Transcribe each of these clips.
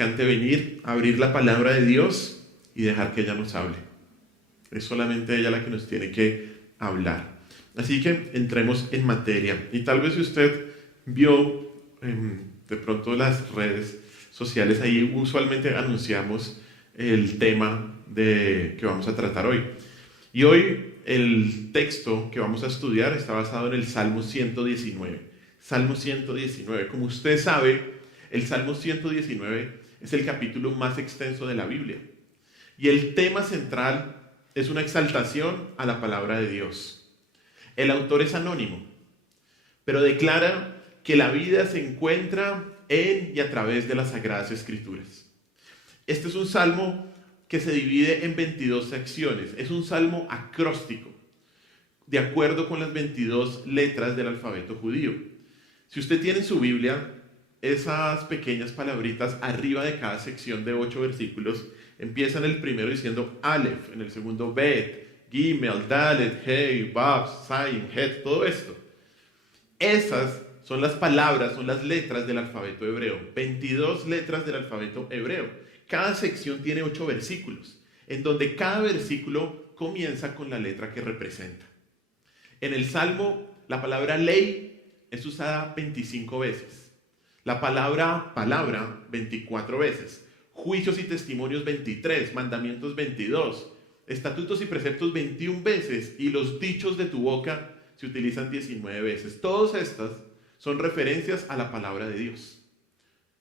refrescante venir, abrir la palabra de Dios y dejar que ella nos hable. Es solamente ella la que nos tiene que hablar. Así que entremos en materia. Y tal vez si usted vio de pronto las redes sociales, ahí usualmente anunciamos el tema que vamos a tratar hoy. Y hoy el texto que vamos a estudiar está basado en el Salmo 119. Salmo 119. Como usted sabe, el Salmo 119 es el capítulo más extenso de la Biblia. Y el tema central es una exaltación a la palabra de Dios. El autor es anónimo, pero declara que la vida se encuentra en y a través de las Sagradas Escrituras. Este es un salmo que se divide en 22 secciones. Es un salmo acróstico, de acuerdo con las 22 letras del alfabeto judío. Si usted tiene en su Biblia esas pequeñas palabritas arriba de cada sección de 8 versículos, empiezan el primero diciendo Aleph, en el segundo Bet, Gimel, Dalet, Hey, Vav, Zayin, Het, todo esto. Esas son las palabras, son las letras del alfabeto hebreo. 22 letras del alfabeto hebreo. Cada sección tiene 8 versículos, en donde cada versículo comienza con la letra que representa. En el Salmo, la palabra ley es usada 25 veces. La palabra 24 veces. Juicios y testimonios 23, mandamientos 22, estatutos y preceptos 21 veces y los dichos de tu boca se utilizan 19 veces. Todas estas son referencias a la palabra de Dios.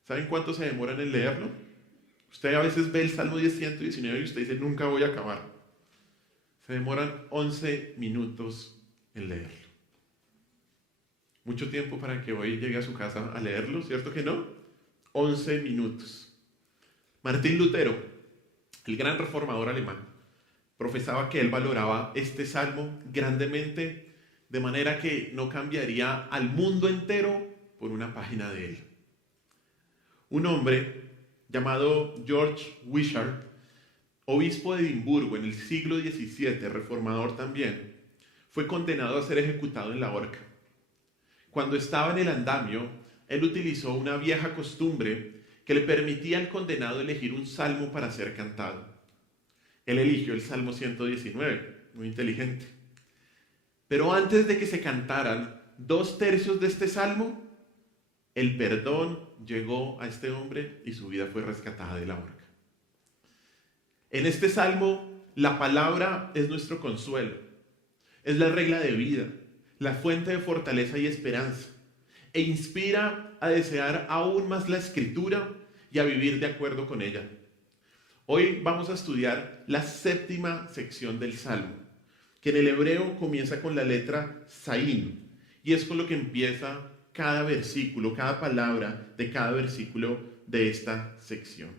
¿Saben cuánto se demoran en leerlo? Usted a veces ve el Salmo 119 y usted dice, nunca voy a acabar. Se demoran 11 minutos en leerlo. Mucho tiempo para que hoy llegue a su casa a leerlo, ¿cierto que no? 11 minutos. Martín Lutero, el gran reformador alemán, profesaba que él valoraba este salmo grandemente, de manera que no cambiaría al mundo entero por una página de él. Un hombre llamado George Wishart, obispo de Edimburgo en el siglo XVII, reformador también, fue condenado a ser ejecutado en la horca. Cuando estaba en el andamio, él utilizó una vieja costumbre que le permitía al condenado elegir un salmo para ser cantado. Él eligió el Salmo 119, muy inteligente. Pero antes de que se cantaran 2/3 de este salmo, el perdón llegó a este hombre y su vida fue rescatada de la horca. En este salmo, la palabra es nuestro consuelo, es la regla de vida, la fuente de fortaleza y esperanza, e inspira a desear aún más la Escritura y a vivir de acuerdo con ella. Hoy vamos a estudiar la 7ª sección del Salmo, que en el hebreo comienza con la letra Zayin, y es con lo que empieza cada versículo, cada palabra de cada versículo de esta sección.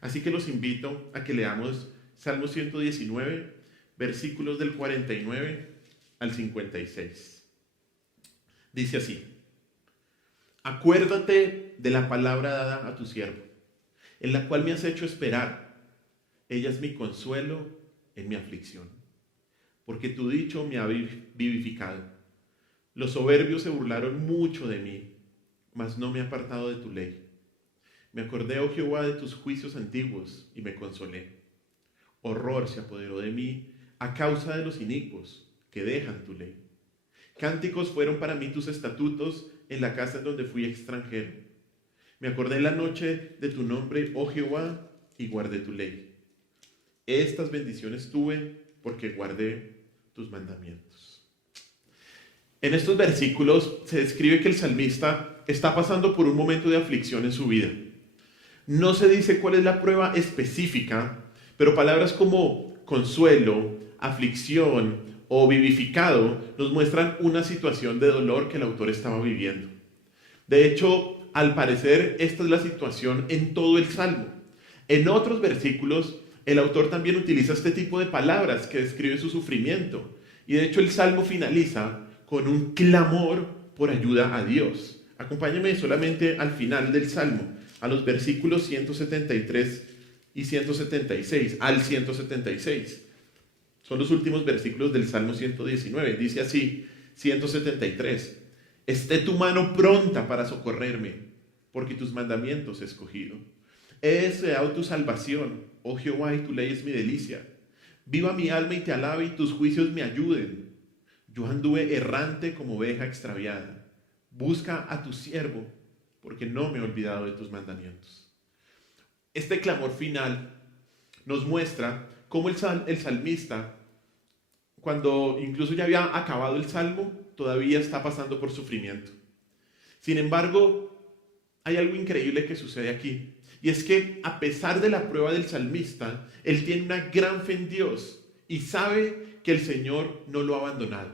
Así que los invito a que leamos Salmo 119, versículos del 49 al 56. Dice así: Acuérdate de la palabra dada a tu siervo, en la cual me has hecho esperar. Ella es mi consuelo en mi aflicción, porque tu dicho me ha vivificado. Los soberbios se burlaron mucho de mí, mas no me he apartado de tu ley. Me acordé, oh Jehová, de tus juicios antiguos y me consolé. Horror se apoderó de mí a causa de los inicuos que dejan tu ley. Cánticos fueron para mí tus estatutos en la casa en donde fui extranjero. Me acordé en la noche de tu nombre, oh Jehová, y guardé tu ley. Estas bendiciones tuve porque guardé tus mandamientos. En estos versículos se describe que el salmista está pasando por un momento de aflicción en su vida. No se dice cuál es la prueba específica, pero palabras como consuelo, aflicción o vivificado nos muestran una situación de dolor que el autor estaba viviendo. De hecho, al parecer, esta es la situación en todo el Salmo. En otros versículos, el autor también utiliza este tipo de palabras que describen su sufrimiento. Y de hecho, el Salmo finaliza con un clamor por ayuda a Dios. Acompáñenme solamente al final del Salmo, a los versículos 173 y 176, al 176. Son los últimos versículos del Salmo 119. Dice así, 173. Esté tu mano pronta para socorrerme, porque tus mandamientos he escogido. He deseado tu salvación, oh Jehová, y tu ley es mi delicia. Viva mi alma y te alabe, y tus juicios me ayuden. Yo anduve errante como oveja extraviada. Busca a tu siervo, porque no me he olvidado de tus mandamientos. Este clamor final nos muestra cómo el salmista, cuando incluso ya había acabado el salmo, todavía está pasando por sufrimiento. Sin embargo, hay algo increíble que sucede aquí. Y es que a pesar de la prueba del salmista, él tiene una gran fe en Dios y sabe que el Señor no lo ha abandonado.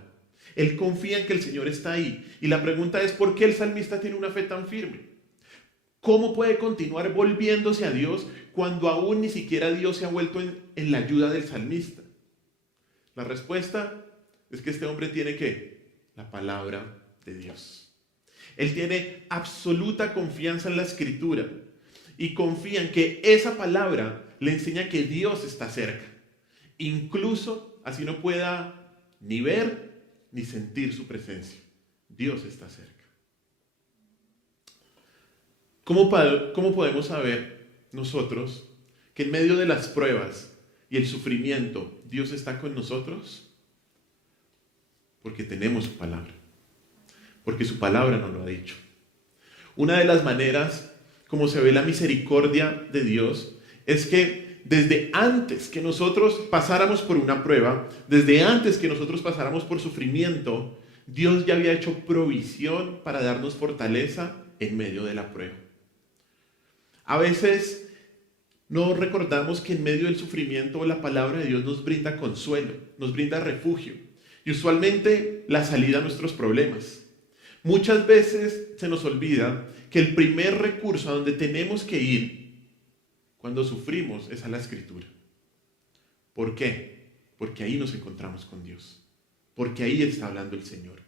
Él confía en que el Señor está ahí. Y la pregunta es, ¿por qué el salmista tiene una fe tan firme? ¿Cómo puede continuar volviéndose a Dios cuando aún ni siquiera Dios se ha vuelto en la ayuda del salmista? La respuesta es que este hombre tiene ¿qué? La palabra de Dios. Él tiene absoluta confianza en la Escritura y confía en que esa palabra le enseña que Dios está cerca, incluso así no pueda ni ver ni sentir su presencia. Dios está cerca. ¿Cómo podemos saber nosotros que en medio de las pruebas y el sufrimiento Dios está con nosotros? Porque tenemos su palabra. Porque su palabra nos lo ha dicho. Una de las maneras como se ve la misericordia de Dios es que desde antes que nosotros pasáramos por una prueba, desde antes que nosotros pasáramos por sufrimiento, Dios ya había hecho provisión para darnos fortaleza en medio de la prueba. A veces no recordamos que en medio del sufrimiento la palabra de Dios nos brinda consuelo, nos brinda refugio y usualmente la salida a nuestros problemas. Muchas veces se nos olvida que el primer recurso a donde tenemos que ir cuando sufrimos es a la Escritura. ¿Por qué? Porque ahí nos encontramos con Dios. Porque ahí está hablando el Señor.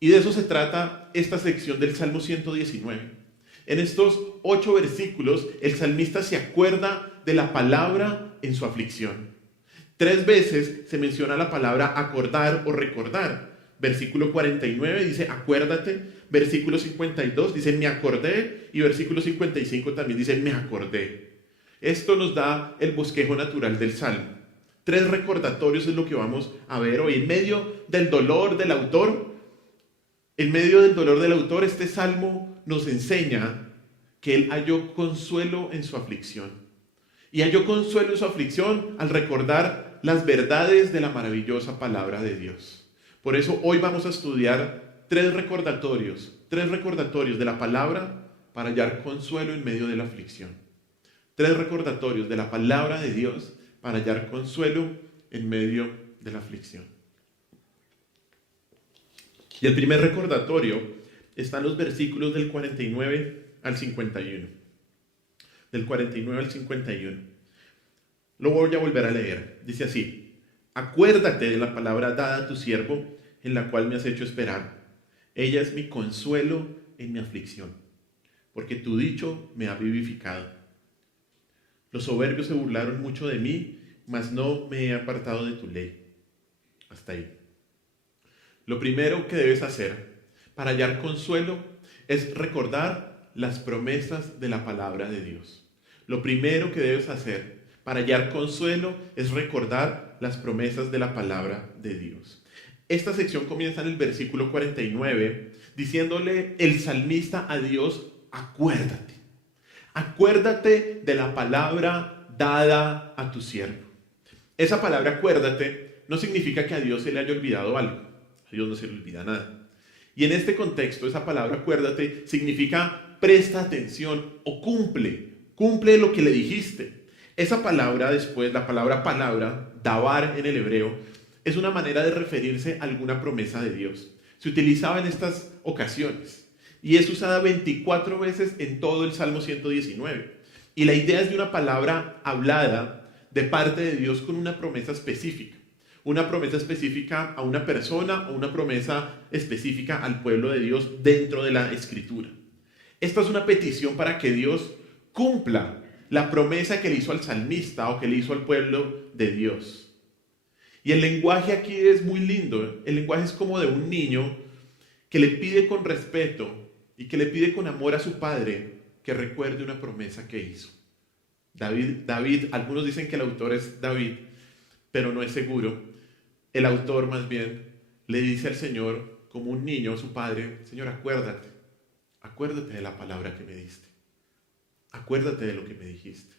Y de eso se trata esta sección del Salmo 119. En estos 8 versículos, el salmista se acuerda de la palabra en su aflicción. 3 veces se menciona la palabra acordar o recordar. Versículo 49 dice acuérdate, versículo 52 dice me acordé y versículo 55 también dice me acordé. Esto nos da el bosquejo natural del Salmo. 3 recordatorios es lo que vamos a ver hoy. En medio del dolor del autor, este Salmo nos enseña que él halló consuelo en su aflicción. Y halló consuelo en su aflicción al recordar las verdades de la maravillosa palabra de Dios. Por eso hoy vamos a estudiar 3 recordatorios de la palabra para hallar consuelo en medio de la aflicción. 3 recordatorios de la palabra de Dios para hallar consuelo en medio de la aflicción. Y el primer recordatorio está en los versículos del 49 al 51. Del 49 al 51. Lo voy a volver a leer. Dice así: acuérdate de la palabra dada a tu siervo, en la cual me has hecho esperar. Ella es mi consuelo en mi aflicción, porque tu dicho me ha vivificado. Los soberbios se burlaron mucho de mí, mas no me he apartado de tu ley. Hasta ahí. Lo primero que debes hacer para hallar consuelo es recordar las promesas de la palabra de Dios. Lo primero que debes hacer para hallar consuelo es recordar las promesas de la palabra de Dios. Esta sección comienza en el versículo 49, diciéndole el salmista a Dios: acuérdate. Acuérdate de la palabra dada a tu siervo. Esa palabra acuérdate no significa que a Dios se le haya olvidado algo. A Dios no se le olvida nada. Y en este contexto, esa palabra acuérdate significa presta atención o cumple lo que le dijiste. Esa palabra después, la palabra dabar en el hebreo, es una manera de referirse a alguna promesa de Dios. Se utilizaba en estas ocasiones y es usada 24 veces en todo el Salmo 119. Y la idea es de una palabra hablada de parte de Dios con una promesa específica. Una promesa específica a una persona o una promesa específica al pueblo de Dios dentro de la Escritura. Esta es una petición para que Dios cumpla la promesa que le hizo al salmista o que le hizo al pueblo de Dios. Y el lenguaje aquí es muy lindo. El lenguaje es como de un niño que le pide con respeto y que le pide con amor a su padre que recuerde una promesa que hizo. David, algunos dicen que el autor es David, pero no es seguro. El autor más bien le dice al Señor, como un niño a su padre: Señor, acuérdate de la palabra que me diste, acuérdate de lo que me dijiste.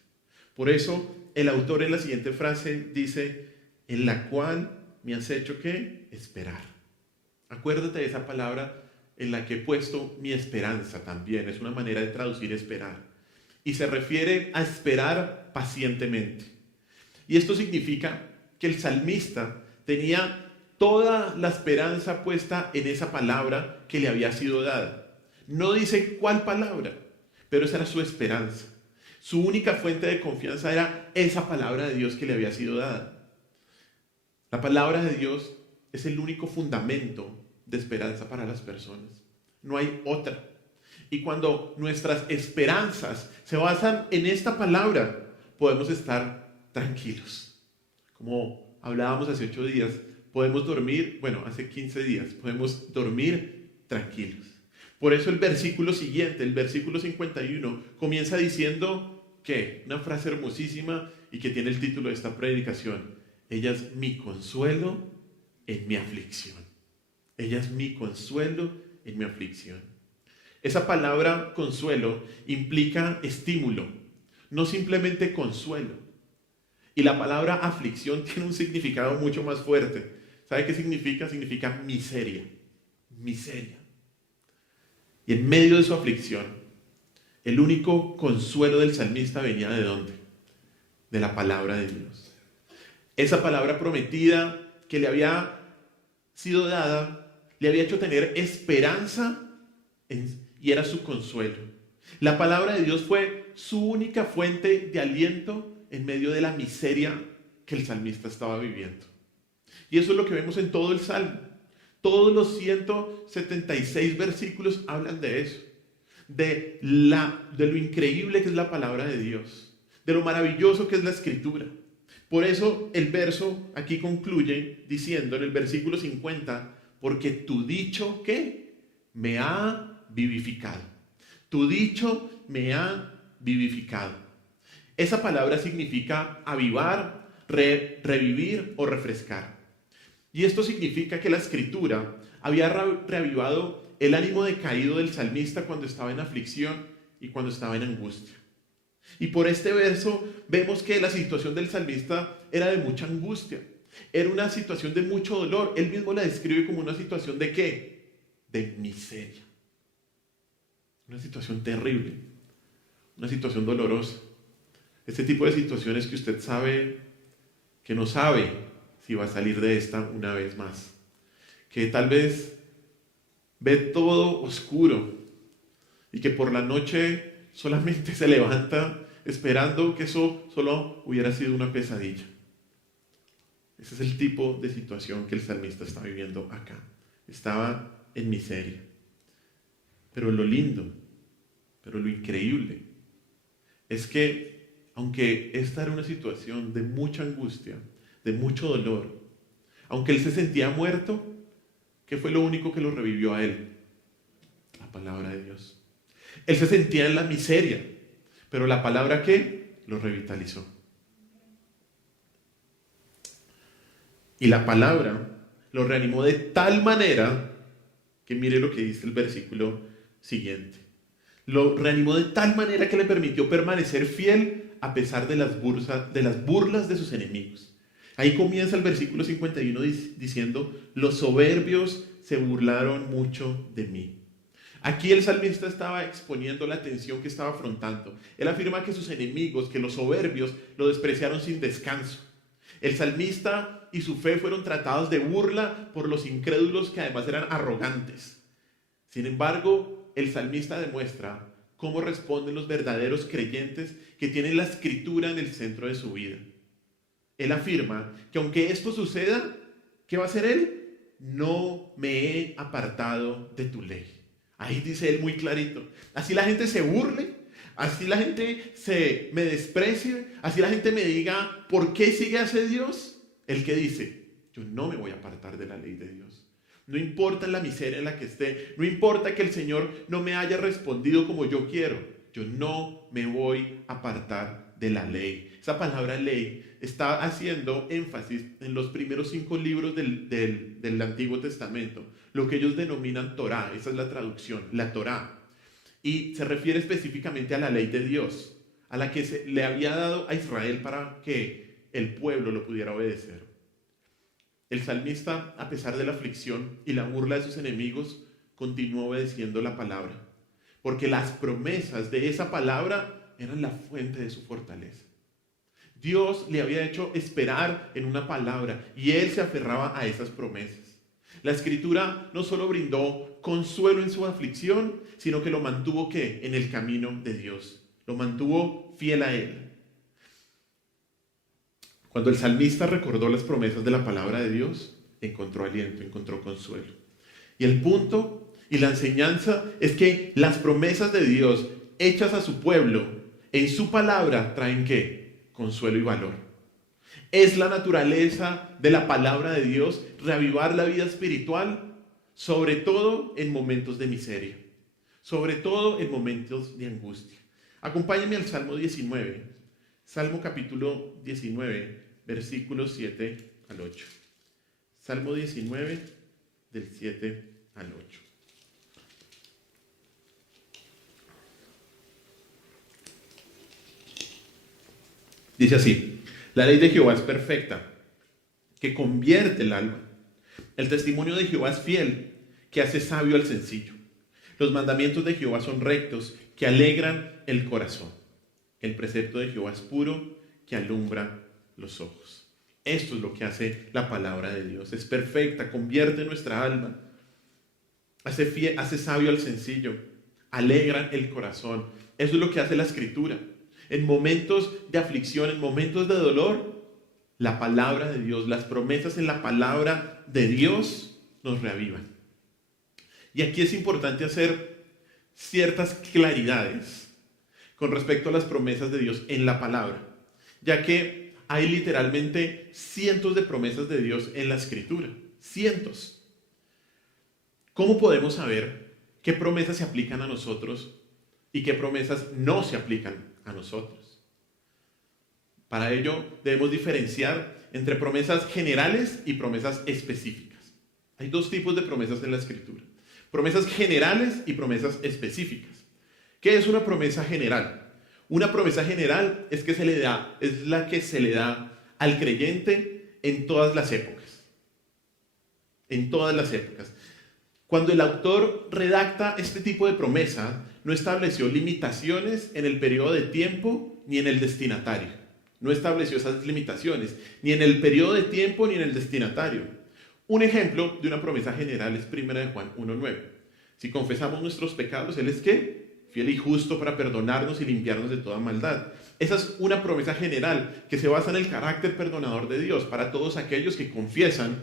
Por eso el autor en la siguiente frase dice: en la cual me has hecho ¿qué? Esperar. Acuérdate de esa palabra en la que he puesto mi esperanza también. Es una manera de traducir esperar. Y se refiere a esperar pacientemente. Y esto significa que el salmista tenía toda la esperanza puesta en esa palabra que le había sido dada. No dice cuál palabra, pero esa era su esperanza. Su única fuente de confianza era esa palabra de Dios que le había sido dada. La palabra de Dios es el único fundamento de esperanza para las personas. No hay otra. Y cuando nuestras esperanzas se basan en esta palabra, podemos estar tranquilos. Como hablábamos hace 8 días, podemos dormir, hace 15 días, podemos dormir tranquilos. Por eso el versículo siguiente, el versículo 51, comienza diciendo que una frase hermosísima y que tiene el título de esta predicación: ella es mi consuelo en mi aflicción. Ella es mi consuelo en mi aflicción. Esa palabra consuelo implica estímulo, no simplemente consuelo. Y la palabra aflicción tiene un significado mucho más fuerte. ¿Sabe qué significa? Significa miseria. Miseria. Y en medio de su aflicción, el único consuelo del salmista venía ¿de dónde? De la palabra de Dios. Esa palabra prometida que le había sido dada, le había hecho tener esperanza y era su consuelo. La palabra de Dios fue su única fuente de aliento en medio de la miseria que el salmista estaba viviendo. Y eso es lo que vemos en todo el Salmo. Todos los 176 versículos hablan de eso. De lo increíble que es la palabra de Dios. De lo maravilloso que es la Escritura. Por eso el verso aquí concluye diciendo en el versículo 50: porque tu dicho, ¿qué? Me ha vivificado. Tu dicho me ha vivificado. Esa palabra significa avivar, revivir o refrescar. Y esto significa que la Escritura había reavivado el ánimo decaído del salmista cuando estaba en aflicción y cuando estaba en angustia. Y por este verso vemos que la situación del salmista era de mucha angustia. Era una situación de mucho dolor. Él mismo la describe como una situación ¿de qué? De miseria. Una situación terrible. Una situación dolorosa. Este tipo de situaciones que usted sabe que no sabe si va a salir de esta una vez más. Que tal vez ve todo oscuro y que por la noche solamente se levanta esperando que eso solo hubiera sido una pesadilla. Ese es el tipo de situación que el salmista está viviendo acá. Estaba en miseria. Pero lo lindo, pero lo increíble, es que aunque esta era una situación de mucha angustia, de mucho dolor, aunque él se sentía muerto, ¿qué fue lo único que lo revivió a él? La palabra de Dios. Él se sentía en la miseria, pero la palabra ¿qué? Lo revitalizó. Y la palabra lo reanimó de tal manera que mire lo que dice el versículo siguiente. Lo reanimó de tal manera que le permitió permanecer fiel a pesar de las burlas de sus enemigos. Ahí comienza el versículo 51 diciendo: los soberbios se burlaron mucho de mí. Aquí el salmista estaba exponiendo la tensión que estaba afrontando. Él afirma que sus enemigos, que los soberbios, lo despreciaron sin descanso. El salmista y su fe fueron tratados de burla por los incrédulos, que además eran arrogantes. Sin embargo, el salmista demuestra cómo responden los verdaderos creyentes que tienen la Escritura en el centro de su vida. Él afirma que aunque esto suceda, ¿qué va a hacer él? No me he apartado de tu ley. Ahí dice él muy clarito. Así la gente se burle, así la gente me desprecie, así la gente me diga, ¿por qué sigue a ese Dios? El que dice, yo no me voy a apartar de la ley de Dios. No importa la miseria en la que esté, no importa que el Señor no me haya respondido como yo quiero, yo no me voy a apartar de la ley. Esa palabra ley está haciendo énfasis en los primeros 5 libros del Antiguo Testamento, lo que ellos denominan Torá, esa es la traducción, la Torá. Y se refiere específicamente a la ley de Dios, a la que se le había dado a Israel para que el pueblo lo pudiera obedecer. El salmista, a pesar de la aflicción y la burla de sus enemigos, continuó obedeciendo la palabra, porque las promesas de esa palabra eran la fuente de su fortaleza. Dios le había hecho esperar en una palabra y él se aferraba a esas promesas. La Escritura no solo brindó consuelo en su aflicción, sino que lo mantuvo ¿qué? En el camino de Dios. Lo mantuvo fiel a él. Cuando el salmista recordó las promesas de la palabra de Dios, encontró aliento, encontró consuelo. Y el punto y la enseñanza es que las promesas de Dios hechas a su pueblo en su palabra traen ¿qué? Consuelo y valor. Es la naturaleza de la palabra de Dios reavivar la vida espiritual, sobre todo en momentos de miseria, sobre todo en momentos de angustia. Acompáñenme al Salmo 19, Salmo capítulo 19, versículos 7 al 8. Salmo 19, del 7 al 8. Dice así: la ley de Jehová es perfecta, que convierte el alma. El testimonio de Jehová es fiel, que hace sabio al sencillo. Los mandamientos de Jehová son rectos, que alegran el corazón. El precepto de Jehová es puro, que alumbra los ojos. Esto es lo que hace la palabra de Dios. Es perfecta, convierte nuestra alma, hace sabio al sencillo, alegra el corazón. Eso es lo que hace la Escritura. En momentos de aflicción, en momentos de dolor, la palabra de Dios, las promesas en la palabra de Dios nos reavivan. Y aquí es importante hacer ciertas claridades con respecto a las promesas de Dios en la palabra, ya que hay literalmente cientos de promesas de Dios en la Escritura, cientos. ¿Cómo podemos saber qué promesas se aplican a nosotros y qué promesas no se aplican a nosotros? Para ello debemos diferenciar entre promesas generales y promesas específicas. Hay 2 tipos de promesas en la Escritura: promesas generales y promesas específicas. ¿Qué es una promesa general? Una promesa general es la que se le da al creyente en todas las épocas. En todas las épocas. Cuando el autor redacta este tipo de promesa, no estableció limitaciones en el periodo de tiempo ni en el destinatario. No estableció esas limitaciones, ni en el periodo de tiempo ni en el destinatario. Un ejemplo de una promesa general es 1 de Juan 1:9. Si confesamos nuestros pecados, ¿Él es qué? Fiel y justo para perdonarnos y limpiarnos de toda maldad. Esa es una promesa general que se basa en el carácter perdonador de Dios para todos aquellos que confiesan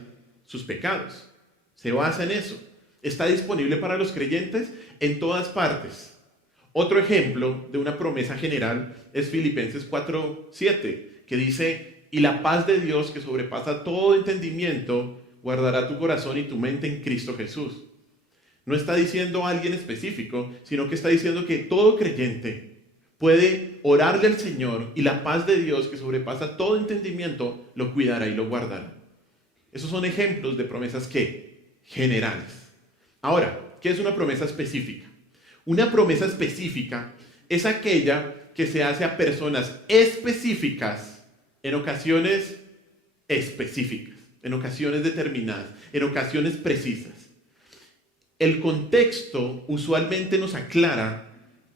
sus pecados. Se basa en eso. Está disponible para los creyentes en todas partes. Otro ejemplo de una promesa general es Filipenses 4:7, que dice: y la paz de Dios, que sobrepasa todo entendimiento, guardará tu corazón y tu mente en Cristo Jesús. No está diciendo a alguien específico, sino que está diciendo que todo creyente puede orarle al Señor y la paz de Dios, que sobrepasa todo entendimiento, lo cuidará y lo guardará. Esos son ejemplos de promesas ¿qué? Generales. Ahora, ¿qué es una promesa específica? Una promesa específica es aquella que se hace a personas específicas en ocasiones específicas, en ocasiones determinadas, en ocasiones precisas. El contexto usualmente nos aclara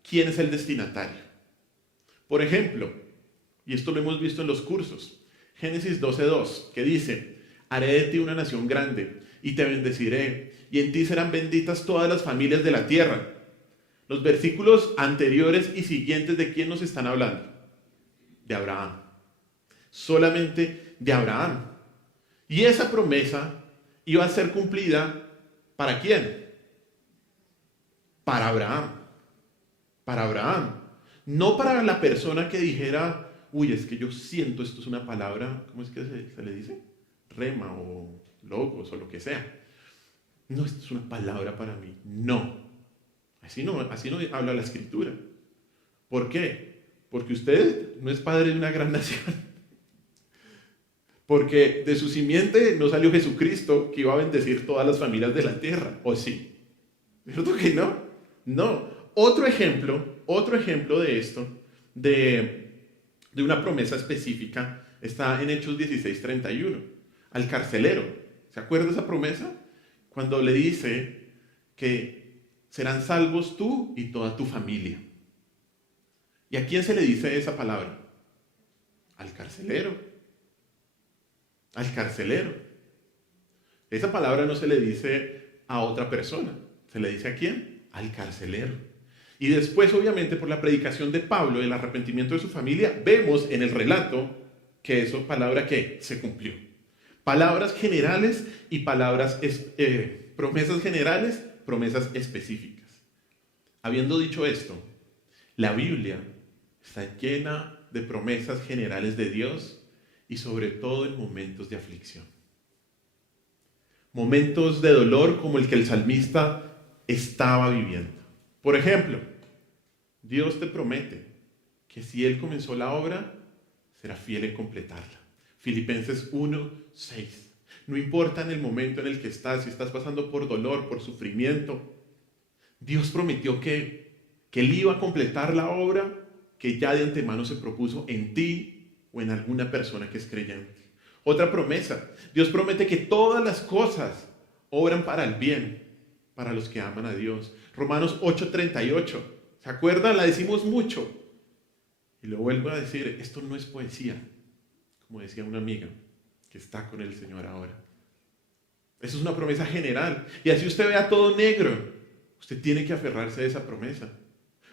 quién es el destinatario. Por ejemplo, y esto lo hemos visto en los cursos, Génesis 12:2, que dice: haré de ti una nación grande y te bendeciré, y en ti serán benditas todas las familias de la tierra. Los versículos anteriores y siguientes, ¿de quién nos están hablando? De Abraham. Solamente de Abraham. Y esa promesa iba a ser cumplida ¿para quién? Para Abraham. Para Abraham. No para la persona que dijera: uy, es que yo siento, esto es una palabra, ¿cómo es que se le dice? Rema o logos o lo que sea. No, esto es una palabra para mí. No. Así no habla la Escritura. ¿Por qué? porque usted no es padre de una gran nación. Porque de su simiente no salió Jesucristo que iba a bendecir todas las familias de la tierra, ¿o sí? ¿Cierto que no? No. Otro ejemplo de esto, de una promesa específica, está en Hechos 16:31, al carcelero. ¿Se acuerda de esa promesa? Cuando le dice que serán salvos tú y toda tu familia. ¿Y a quién se le dice esa palabra? Al carcelero. Al carcelero. Esa palabra no se le dice a otra persona. ¿Se le dice a quién? Al carcelero. Y después, obviamente, por la predicación de Pablo, el arrepentimiento de su familia, vemos en el relato que esa palabra que se cumplió. Palabras generales y promesas generales, promesas específicas. Habiendo dicho esto, la Biblia está llena de promesas generales de Dios y sobre todo en momentos de aflicción. Momentos de dolor como el que el salmista estaba viviendo. Por ejemplo, Dios te promete que si Él comenzó la obra, será fiel en completarla. Filipenses 1:6. No importa en el momento en el que estás, si estás pasando por dolor, por sufrimiento, Dios prometió que Él iba a completar la obra que ya de antemano se propuso en ti o en alguna persona que es creyente. Otra promesa, Dios promete que todas las cosas obran para el bien, para los que aman a Dios. Romanos 8:38, ¿se acuerdan? La decimos mucho. Y lo vuelvo a decir, esto no es poesía, como decía una amiga que está con el Señor ahora. Eso es una promesa general. Y así usted vea todo negro, usted tiene que aferrarse a esa promesa.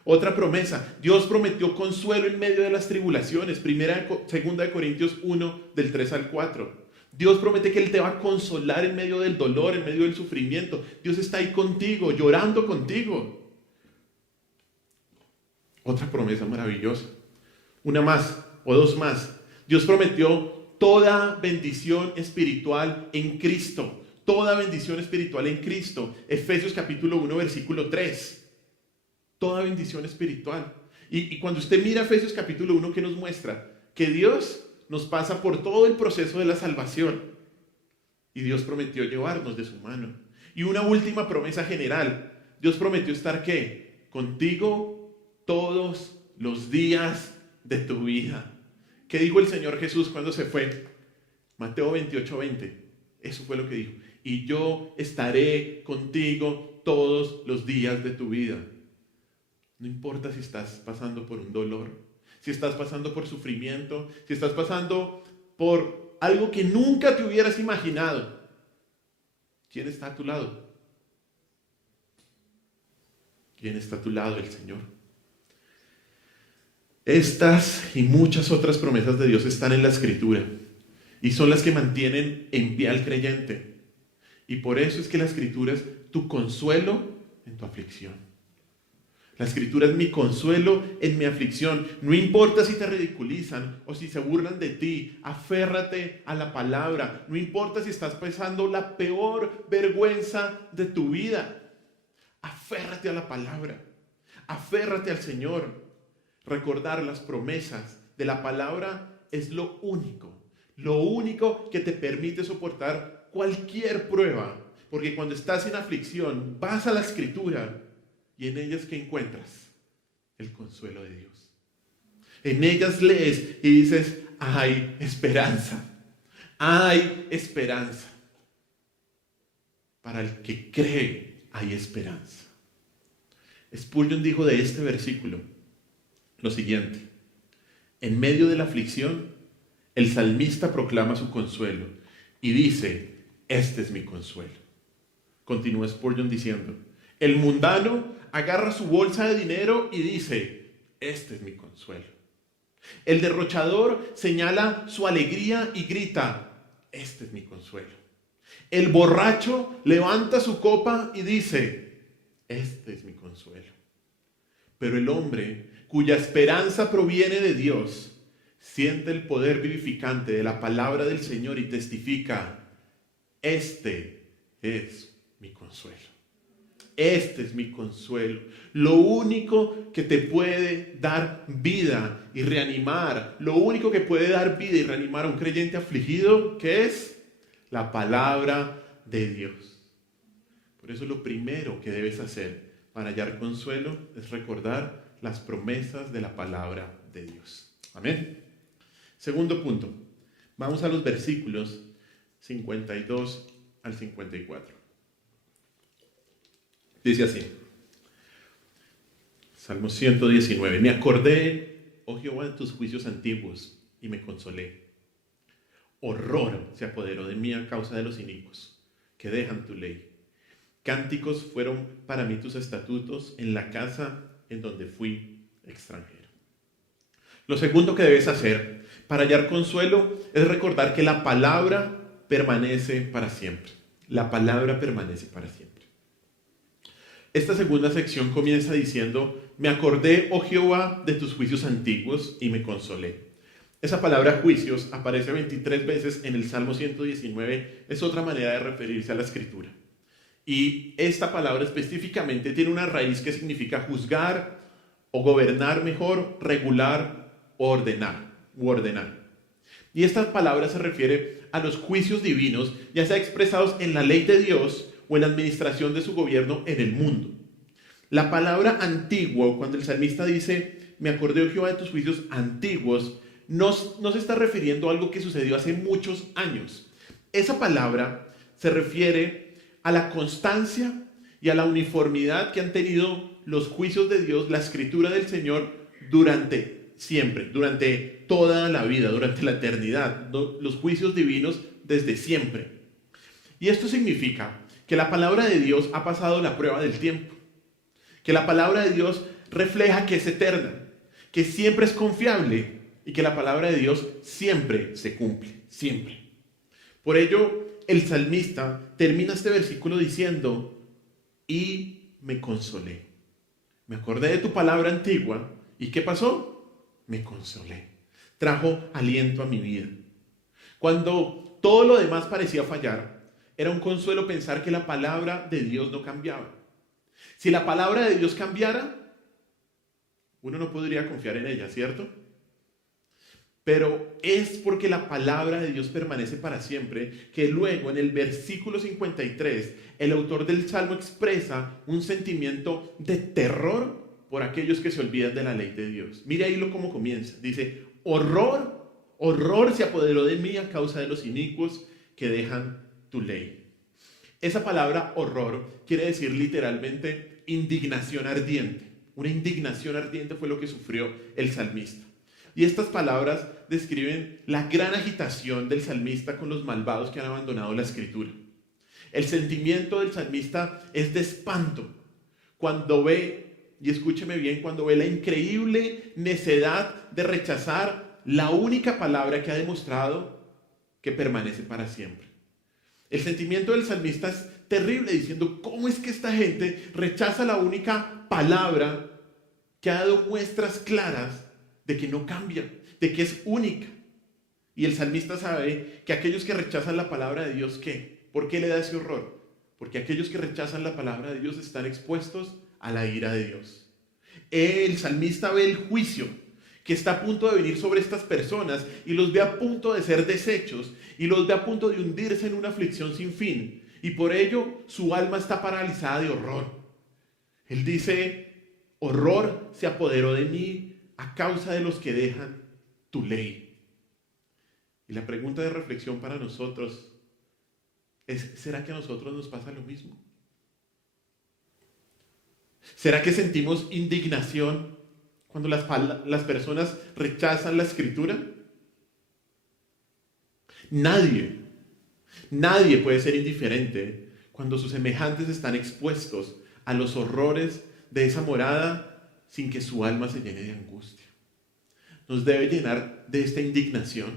Otra promesa, Dios prometió consuelo en medio de las tribulaciones. Segunda de Corintios 1, del 3 al 4. Dios promete que Él te va a consolar en medio del dolor, en medio del sufrimiento. Dios está ahí contigo, llorando contigo. Otra promesa maravillosa. Una más o dos más. Dios prometió toda bendición espiritual en Cristo. Toda bendición espiritual en Cristo. Efesios capítulo 1, versículo 3. Toda bendición espiritual. Y cuando usted mira Efesios capítulo 1, ¿qué nos muestra? Que Dios nos pasa por todo el proceso de la salvación. Y Dios prometió llevarnos de su mano. Y una última promesa general. Dios prometió estar, ¿qué? Contigo todos los días de tu vida. ¿Qué dijo el Señor Jesús cuando se fue? Mateo 28:20. Eso fue lo que dijo. Y yo estaré contigo todos los días de tu vida. No importa si estás pasando por un dolor, si estás pasando por sufrimiento, si estás pasando por algo que nunca te hubieras imaginado. ¿Quién está a tu lado? ¿Quién está a tu lado? El Señor. Estas y muchas otras promesas de Dios están en la Escritura y son las que mantienen en pie al creyente. Y por eso es que la Escritura es tu consuelo en tu aflicción. La Escritura es mi consuelo en mi aflicción. No importa si te ridiculizan o si se burlan de ti, aférrate a la palabra. No importa si estás pasando la peor vergüenza de tu vida. Aférrate a la palabra. Aférrate al Señor. Recordar las promesas de la palabra es lo único que te permite soportar cualquier prueba. Porque cuando estás en aflicción, vas a la Escritura y en ellas, ¿qué encuentras? El consuelo de Dios. En ellas lees y dices, hay esperanza. Hay esperanza. Para el que cree, hay esperanza. Spurgeon dijo de este versículo lo siguiente: en medio de la aflicción, el salmista proclama su consuelo y dice, este es mi consuelo. Continúa Spurgeon diciendo, el mundano agarra su bolsa de dinero y dice, este es mi consuelo. El derrochador señala su alegría y grita, este es mi consuelo. El borracho levanta su copa y dice, este es mi consuelo. Pero el hombre cuya esperanza proviene de Dios siente el poder vivificante de la palabra del Señor y testifica, este es mi consuelo. Este es mi consuelo. Lo único que te puede dar vida y reanimar, lo único que puede dar vida y reanimar a un creyente afligido, ¿qué es? La palabra de Dios. Por eso lo primero que debes hacer para hallar consuelo es recordar las promesas de la palabra de Dios. Amén. Segundo punto. Vamos a los versículos 52 al 54. Dice así. Salmo 119. Me acordé, oh Jehová, de tus juicios antiguos y me consolé. Horror se apoderó de mí a causa de los inicuos que dejan tu ley. Cánticos fueron para mí tus estatutos en la casa en donde fui extranjero. Lo segundo que debes hacer para hallar consuelo es recordar que la palabra permanece para siempre. La palabra permanece para siempre. Esta segunda sección comienza diciendo, me acordé, oh Jehová, de tus juicios antiguos y me consolé. Esa palabra juicios aparece 23 veces en el Salmo 119. Es otra manera de referirse a la Escritura. Y esta palabra específicamente tiene una raíz que significa juzgar o gobernar mejor, regular o ordenar. Y esta palabra se refiere a los juicios divinos, ya sea expresados en la ley de Dios o en la administración de su gobierno en el mundo. La palabra antiguo, cuando el salmista dice, me acordé, oh Jehová, de tus juicios antiguos, no se está refiriendo a algo que sucedió hace muchos años. Esa palabra se refiere a la constancia y a la uniformidad que han tenido los juicios de Dios, la escritura del Señor, durante siempre, durante toda la vida, durante la eternidad, los juicios divinos desde siempre. Y esto significa que la palabra de Dios ha pasado la prueba del tiempo, que la palabra de Dios refleja que es eterna, que siempre es confiable y que la palabra de Dios siempre se cumple, siempre. Por ello, el salmista termina este versículo diciendo, y me consolé. Me acordé de tu palabra antigua, ¿y qué pasó? Me consolé. Trajo aliento a mi vida. Cuando todo lo demás parecía fallar, era un consuelo pensar que la palabra de Dios no cambiaba. Si la palabra de Dios cambiara, uno no podría confiar en ella, ¿cierto? Pero es porque la palabra de Dios permanece para siempre, que luego en el versículo 53, el autor del Salmo expresa un sentimiento de terror por aquellos que se olvidan de la ley de Dios. Mire ahí cómo comienza. Dice, horror se apoderó de mí a causa de los inicuos que dejan tu ley. Esa palabra horror quiere decir literalmente indignación ardiente. Una indignación ardiente fue lo que sufrió el salmista. Y estas palabras describen la gran agitación del salmista con los malvados que han abandonado la escritura. El sentimiento del salmista es de espanto cuando ve, y escúcheme bien, cuando ve la increíble necedad de rechazar la única palabra que ha demostrado que permanece para siempre. El sentimiento del salmista es terrible, diciendo, ¿cómo es que esta gente rechaza la única palabra que ha dado muestras claras de que no cambia, de que es única? Y el salmista sabe que aquellos que rechazan la palabra de Dios, ¿qué? ¿Por qué le da ese horror? Porque aquellos que rechazan la palabra de Dios están expuestos a la ira de Dios. El salmista ve el juicio que está a punto de venir sobre estas personas y los ve a punto de ser deshechos y los ve a punto de hundirse en una aflicción sin fin. Y por ello su alma está paralizada de horror. Él dice, horror se apoderó de mí a causa de los que dejan tu ley. Y la pregunta de reflexión para nosotros es, ¿será que a nosotros nos pasa lo mismo? ¿Será que sentimos indignación cuando las personas rechazan la escritura? Nadie puede ser indiferente cuando sus semejantes están expuestos a los horrores de esa morada sin que su alma se llene de angustia. Nos debe llenar de esta indignación,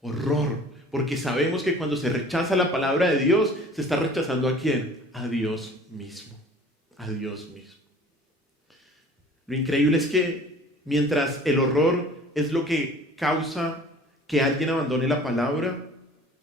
horror, porque sabemos que cuando se rechaza la palabra de Dios, se está rechazando ¿a quién? A Dios mismo, a Dios mismo. Lo increíble es que mientras el horror es lo que causa que alguien abandone la palabra,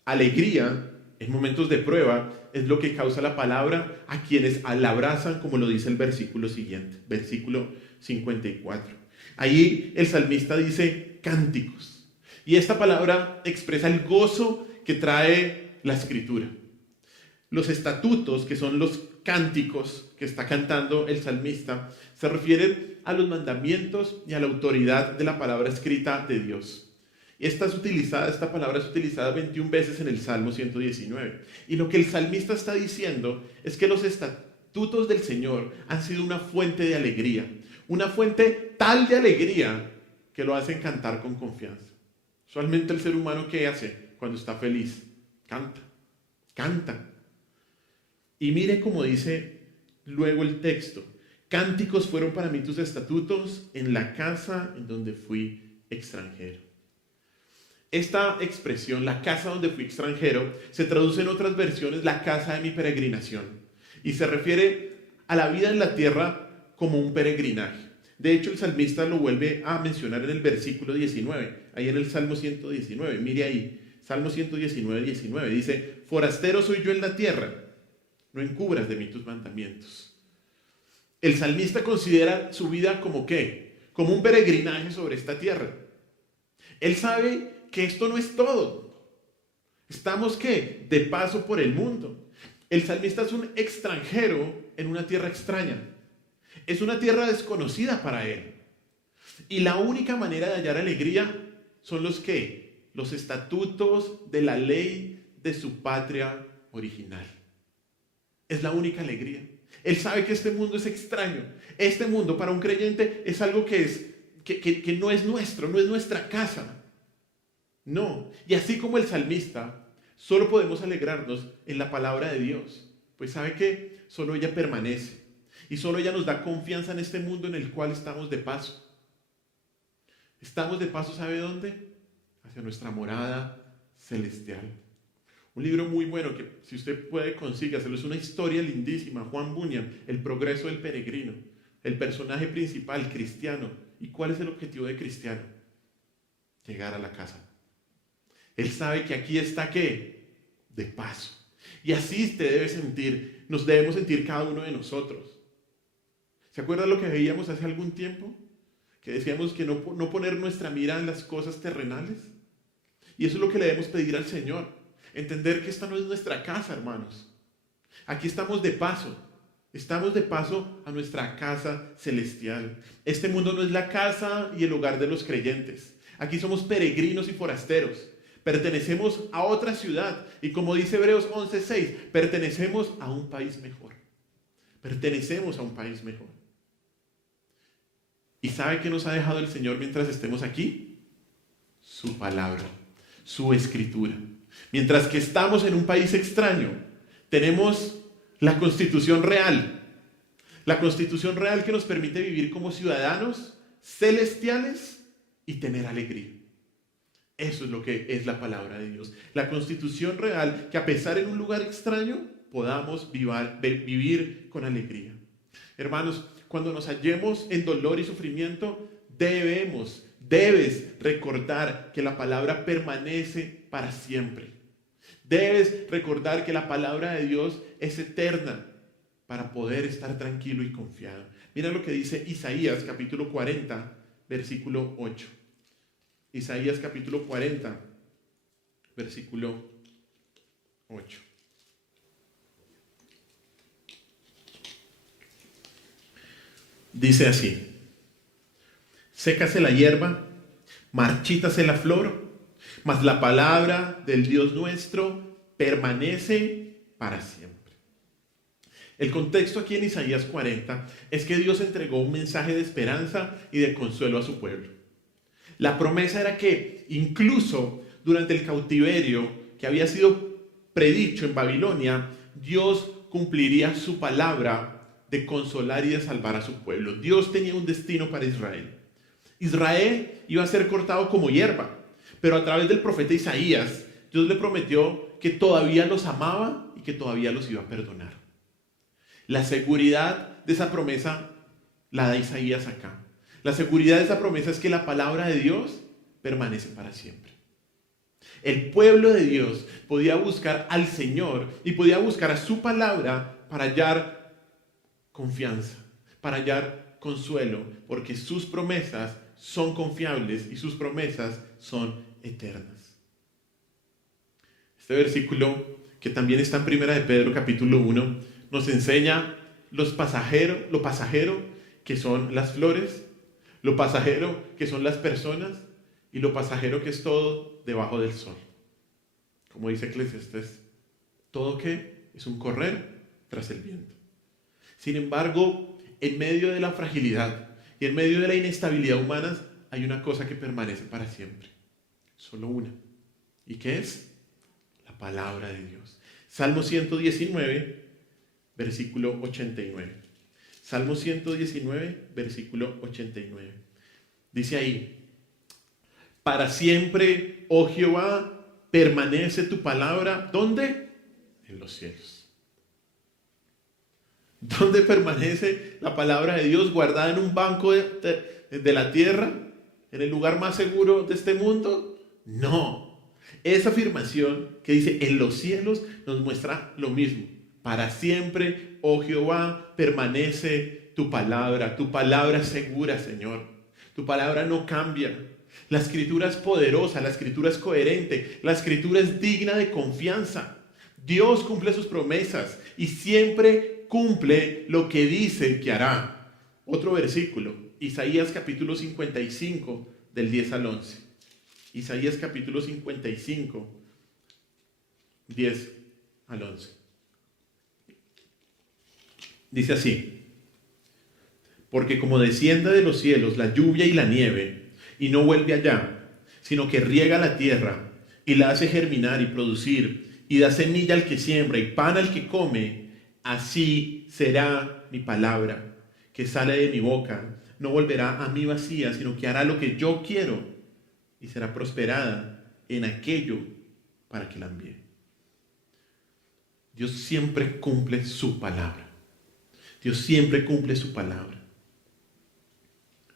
alegría en momentos de prueba, es lo que causa la palabra a quienes la abrazan, como lo dice el versículo siguiente, versículo 54. Ahí el salmista dice cánticos. Y esta palabra expresa el gozo que trae la escritura. Los estatutos, que son los cánticos que está cantando el salmista, se refieren a los mandamientos y a la autoridad de la palabra escrita de Dios. Esta palabra es utilizada 21 veces en el Salmo 119. Y lo que el salmista está diciendo es que los estatutos del Señor han sido una fuente de alegría. Una fuente tal de alegría que lo hacen cantar con confianza. Usualmente el ser humano, ¿qué hace cuando está feliz? Canta. Y mire cómo dice luego el texto. Cánticos fueron para mí tus estatutos en la casa en donde fui extranjero. Esta expresión, la casa donde fui extranjero, se traduce en otras versiones, la casa de mi peregrinación. Y se refiere a la vida en la tierra como un peregrinaje. De hecho, el salmista lo vuelve a mencionar en el versículo 19, ahí en el Salmo 119. Mire ahí, Salmo 119, 19. Dice, forastero soy yo en la tierra, no encubras de mí tus mandamientos. El salmista considera su vida como ¿qué? Como un peregrinaje sobre esta tierra. Él sabe que esto no es todo. Estamos ¿qué? De paso por el mundo. El salmista es un extranjero en una tierra extraña. Es una tierra desconocida para él. Y la única manera de hallar alegría son los ¿qué? Los estatutos de la ley de su patria original. Es la única alegría. Él sabe que este mundo es extraño. Este mundo para un creyente es algo que no es nuestro, no es nuestra casa. No. Y así como el salmista, solo podemos alegrarnos en la palabra de Dios. Pues sabe que solo ella permanece. Y solo ella nos da confianza en este mundo en el cual estamos de paso. Estamos de paso, ¿sabe dónde? Hacia nuestra morada celestial. Un libro muy bueno que si usted puede consígaselo, es una historia lindísima. Juan Bunyan, El progreso del peregrino. El personaje principal, cristiano. ¿Y cuál es el objetivo de cristiano? Llegar a la casa. Él sabe que aquí está ¿qué? De paso. Y así nos debemos sentir cada uno de nosotros. ¿Se acuerdan lo que veíamos hace algún tiempo? Que decíamos que no poner nuestra mira en las cosas terrenales. Y eso es lo que le debemos pedir al Señor. Entender que esta no es nuestra casa, hermanos. Aquí estamos de paso. Estamos de paso a nuestra casa celestial. Este mundo no es la casa y el hogar de los creyentes. Aquí somos peregrinos y forasteros. Pertenecemos a otra ciudad. Y como dice Hebreos 11:6, pertenecemos a un país mejor. Pertenecemos a un país mejor. ¿Y sabe qué nos ha dejado el Señor mientras estemos aquí? Su palabra, su escritura. Mientras que estamos en un país extraño, tenemos la Constitución real. La Constitución real que nos permite vivir como ciudadanos celestiales y tener alegría. Eso es lo que es la palabra de Dios. La Constitución real que a pesar en un lugar extraño podamos vivir con alegría. Hermanos, cuando nos hallemos en dolor y sufrimiento, debes recordar que la palabra permanece para siempre. Debes recordar que la palabra de Dios es eterna para poder estar tranquilo y confiado. Mira lo que dice Isaías capítulo 40, versículo 8. Isaías capítulo 40, versículo 8. Dice así: sécase la hierba, marchítase la flor, mas la palabra del Dios nuestro permanece para siempre. El contexto aquí en Isaías 40 es que Dios entregó un mensaje de esperanza y de consuelo a su pueblo. La promesa era que incluso durante el cautiverio que había sido predicho en Babilonia, Dios cumpliría su palabra de consolar y de salvar a su pueblo. Dios tenía un destino para Israel. Israel iba a ser cortado como hierba, pero a través del profeta Isaías, Dios le prometió que todavía los amaba y que todavía los iba a perdonar. La seguridad de esa promesa la da Isaías acá. La seguridad de esa promesa es que la palabra de Dios permanece para siempre. El pueblo de Dios podía buscar al Señor y podía buscar a su palabra para hallar confianza, para hallar consuelo, porque sus promesas son confiables y sus promesas son eternas. Este versículo, que también está en 1 de Pedro capítulo 1, nos enseña lo pasajero que son las flores, lo pasajero que son las personas y lo pasajero que es todo debajo del sol. Como dice Eclesiastés, todo que es un correr tras el viento. Sin embargo, en medio de la fragilidad y en medio de la inestabilidad humana, hay una cosa que permanece para siempre. Solo una. ¿Y qué es? La palabra de Dios. Salmo 119, versículo 89. Salmo 119, versículo 89. Dice ahí: para siempre, oh Jehová, permanece tu palabra. ¿Dónde? En los cielos. ¿Dónde permanece la palabra de Dios? ¿Guardada en un banco de la tierra? ¿En el lugar más seguro de este mundo? No. Esa afirmación que dice en los cielos nos muestra lo mismo. Para siempre, oh Jehová, permanece tu palabra segura, Señor. Tu palabra no cambia. La escritura es poderosa, la escritura es coherente, la escritura es digna de confianza. Dios cumple sus promesas y siempre cumple lo que dice que hará. Otro versículo, Isaías capítulo 55, del 10 al 11. Isaías capítulo 55, 10 al 11. Dice así: porque como desciende de los cielos la lluvia y la nieve, y no vuelve allá, sino que riega la tierra, y la hace germinar y producir, y da semilla al que siembra, y pan al que come, así será mi palabra, que sale de mi boca. No volverá a mí vacía, sino que hará lo que yo quiero, y será prosperada en aquello para que la envíe. Dios siempre cumple su palabra. Dios siempre cumple su palabra.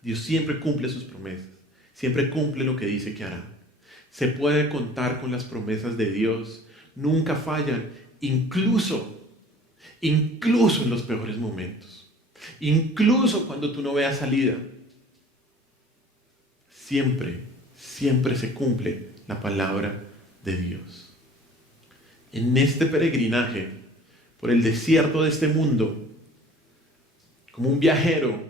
Dios siempre cumple sus promesas. Siempre cumple lo que dice que hará. Se puede contar con las promesas de Dios. Nunca fallan, incluso en los peores momentos. Incluso cuando tú no veas salida. Siempre se cumple la palabra de Dios. En este peregrinaje por el desierto de este mundo, como un viajero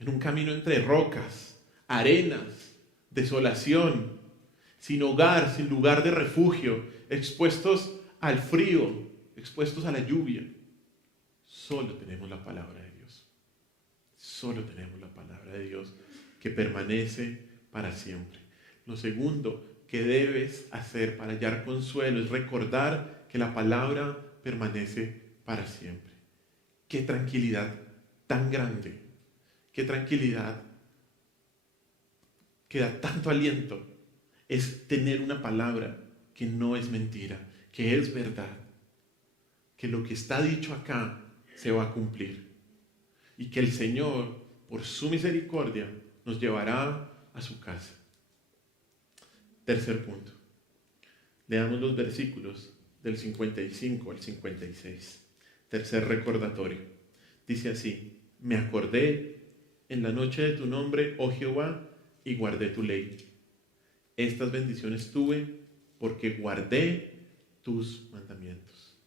en un camino entre rocas, arenas, desolación, sin hogar, sin lugar de refugio, expuestos al frío, expuestos a la lluvia, solo tenemos la palabra de Dios. Solo tenemos la palabra de Dios que permanece para siempre. Lo segundo que debes hacer para hallar consuelo es recordar que la palabra permanece para siempre. Qué tranquilidad tan grande, qué tranquilidad que da tanto aliento es tener una palabra que no es mentira, que es verdad, que lo que está dicho acá se va a cumplir y que el Señor, por su misericordia, nos llevará a su casa. Tercer punto. Leamos los versículos del 55 al 56. Tercer recordatorio. Dice así: me acordé en la noche de tu nombre, oh Jehová, y guardé tu ley. Estas bendiciones tuve porque guardé tus mandamientos.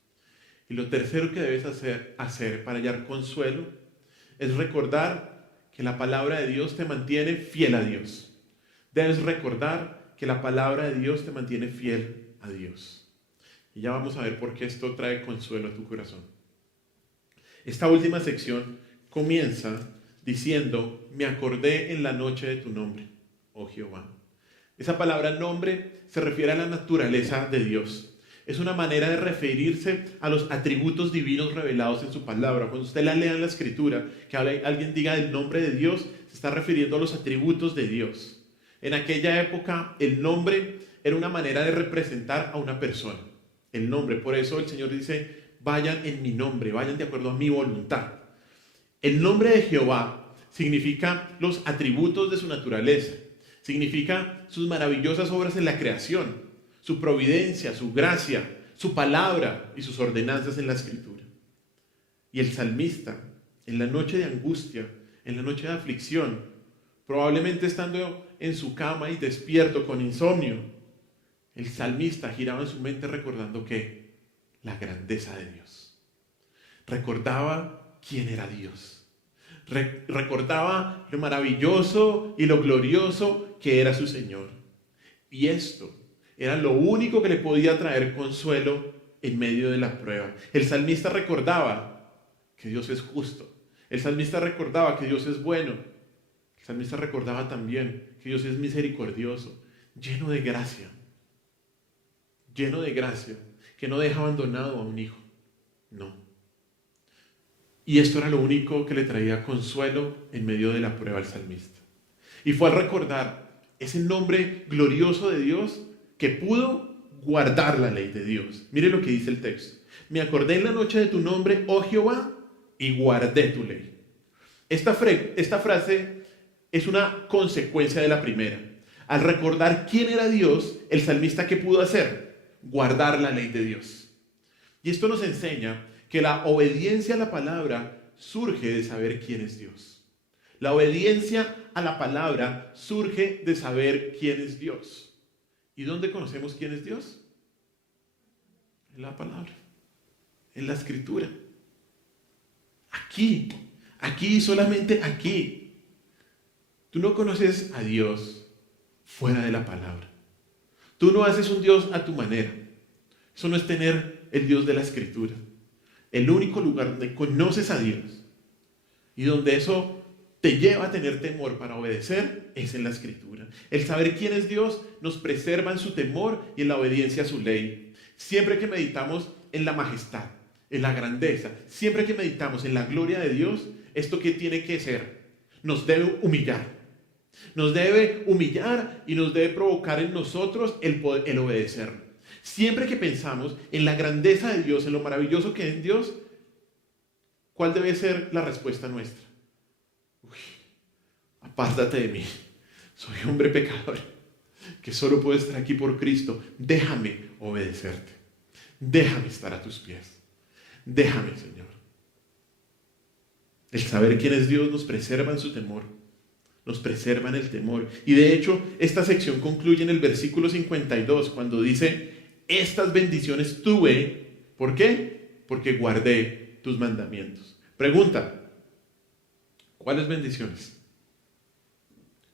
Y lo tercero que debes hacer para hallar consuelo es recordar que la palabra de Dios te mantiene fiel a Dios. Debes recordar que la palabra de Dios te mantiene fiel a Dios. Y ya vamos a ver por qué esto trae consuelo a tu corazón. Esta última sección comienza diciendo: me acordé en la noche de tu nombre, oh Jehová. Esa palabra nombre se refiere a la naturaleza de Dios. Es una manera de referirse a los atributos divinos revelados en su palabra. Cuando usted la lea en la Escritura, que alguien diga el nombre de Dios, se está refiriendo a los atributos de Dios. En aquella época, el nombre era una manera de representar a una persona. El nombre, por eso el Señor dice: vayan en mi nombre, vayan de acuerdo a mi voluntad. El nombre de Jehová significa los atributos de su naturaleza, significa sus maravillosas obras en la creación, su providencia, su gracia, su palabra y sus ordenanzas en la Escritura. Y el salmista, en la noche de angustia, en la noche de aflicción, probablemente estando en su cama y despierto con insomnio, el salmista giraba en su mente recordando que la grandeza de Dios. Recordaba quién era Dios. Recordaba lo maravilloso y lo glorioso que era su Señor. Y esto era lo único que le podía traer consuelo en medio de la prueba. El salmista recordaba que Dios es justo. El salmista recordaba que Dios es bueno. El salmista recordaba también que Dios es misericordioso, lleno de gracia, que no deja abandonado a un hijo. No. Y esto era lo único que le traía consuelo en medio de la prueba al salmista. Y fue al recordar ese nombre glorioso de Dios que pudo guardar la ley de Dios. Mire lo que dice el texto. Me acordé en la noche de tu nombre, oh Jehová, y guardé tu ley. Esta frase es una consecuencia de la primera. Al recordar quién era Dios, el salmista, ¿qué pudo hacer? Guardar la ley de Dios. Y esto nos enseña que la obediencia a la palabra surge de saber quién es Dios. La obediencia a la palabra surge de saber quién es Dios. ¿Y dónde conocemos quién es Dios? En la palabra, en la Escritura. Aquí, solamente aquí. Tú no conoces a Dios fuera de la palabra. Tú no haces un Dios a tu manera. Eso no es tener el Dios de la Escritura. El único lugar donde conoces a Dios y donde eso te lleva a tener temor para obedecer es en la Escritura. El saber quién es Dios nos preserva en su temor y en la obediencia a su ley. Siempre que meditamos en la majestad, en la grandeza, siempre que meditamos en la gloria de Dios, ¿esto qué tiene que ser? Nos debe humillar. Nos debe humillar y nos debe provocar en nosotros el obedecer. Siempre que pensamos en la grandeza de Dios, en lo maravilloso que es Dios, ¿cuál debe ser la respuesta nuestra? Apártate de mí, soy hombre pecador, que solo puedo estar aquí por Cristo. Déjame obedecerte, déjame estar a tus pies, déjame, Señor. El saber quién es Dios nos preserva en su temor, nos preserva en el temor. Y de hecho, esta sección concluye en el versículo 52, cuando dice: estas bendiciones tuve, ¿por qué? Porque guardé tus mandamientos. Pregunta: ¿cuáles bendiciones?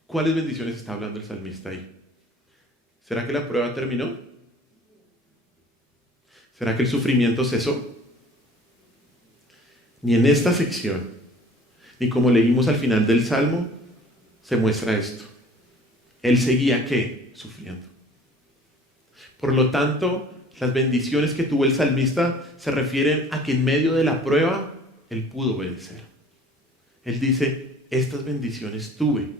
¿Cuáles bendiciones está hablando el salmista ahí? ¿Será que la prueba terminó? ¿Será que el sufrimiento cesó? Ni en esta sección, ni como leímos al final del Salmo, se muestra esto. Él seguía, ¿qué? Sufriendo. Por lo tanto, las bendiciones que tuvo el salmista se refieren a que en medio de la prueba, él pudo obedecer. Él dice: estas bendiciones tuve.